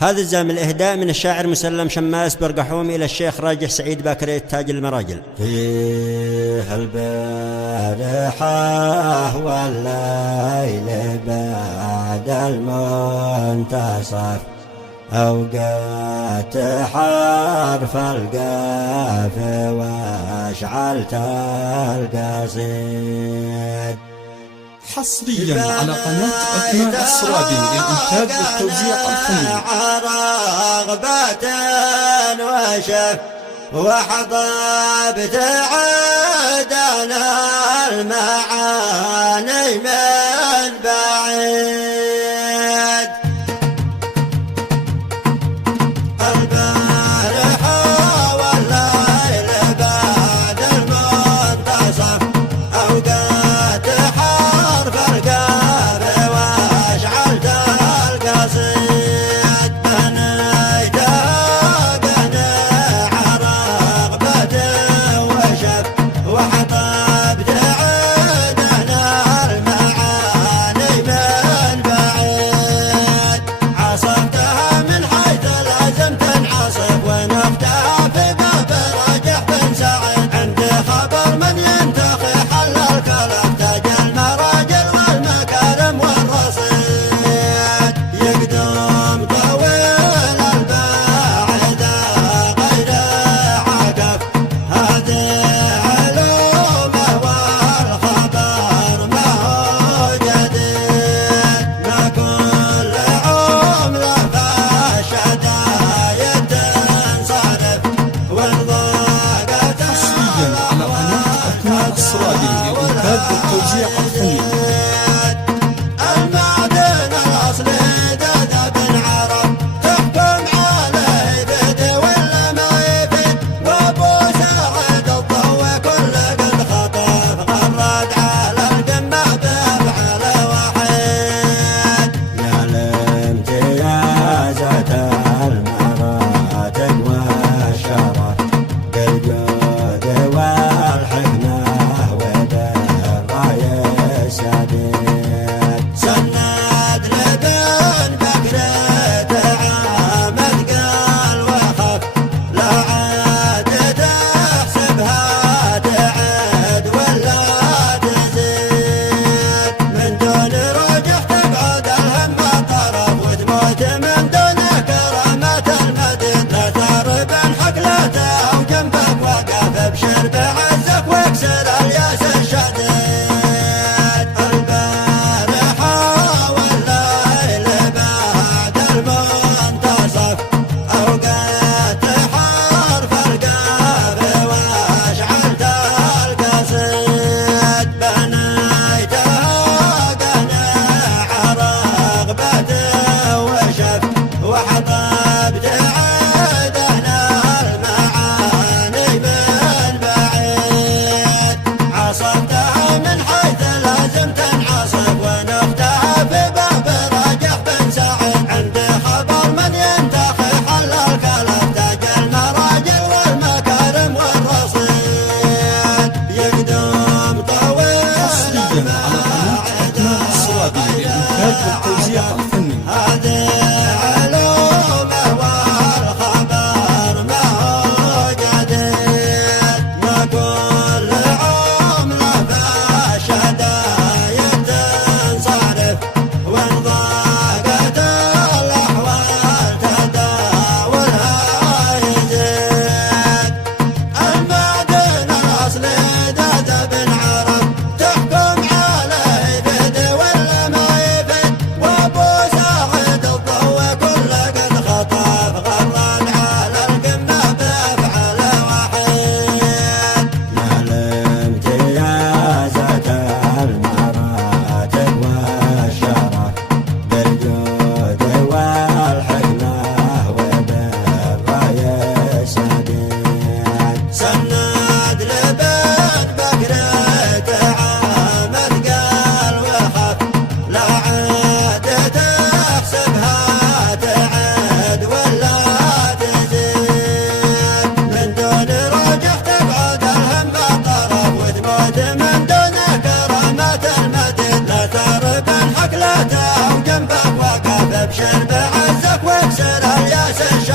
هذا الزام الإهداء من الشاعر مسلم شماس برقحوم إلى الشيخ راجح سعيد باكر تاج المراجل. فيه البارحة والليل بعد المنتصف أوقات حرف القاف واشعلت القصيد. حصريا على قناة عثمان الصرابي للإنتاج والتوزيع الفني. رغبة وشف وحضبت عدنا المعاني من بعيد. البارحة والليل بعد المنتصف أوقات حرف القاف واشعلت القصيد. بنيت قناع رغبة وشف وحطبت عدنا المعاني راس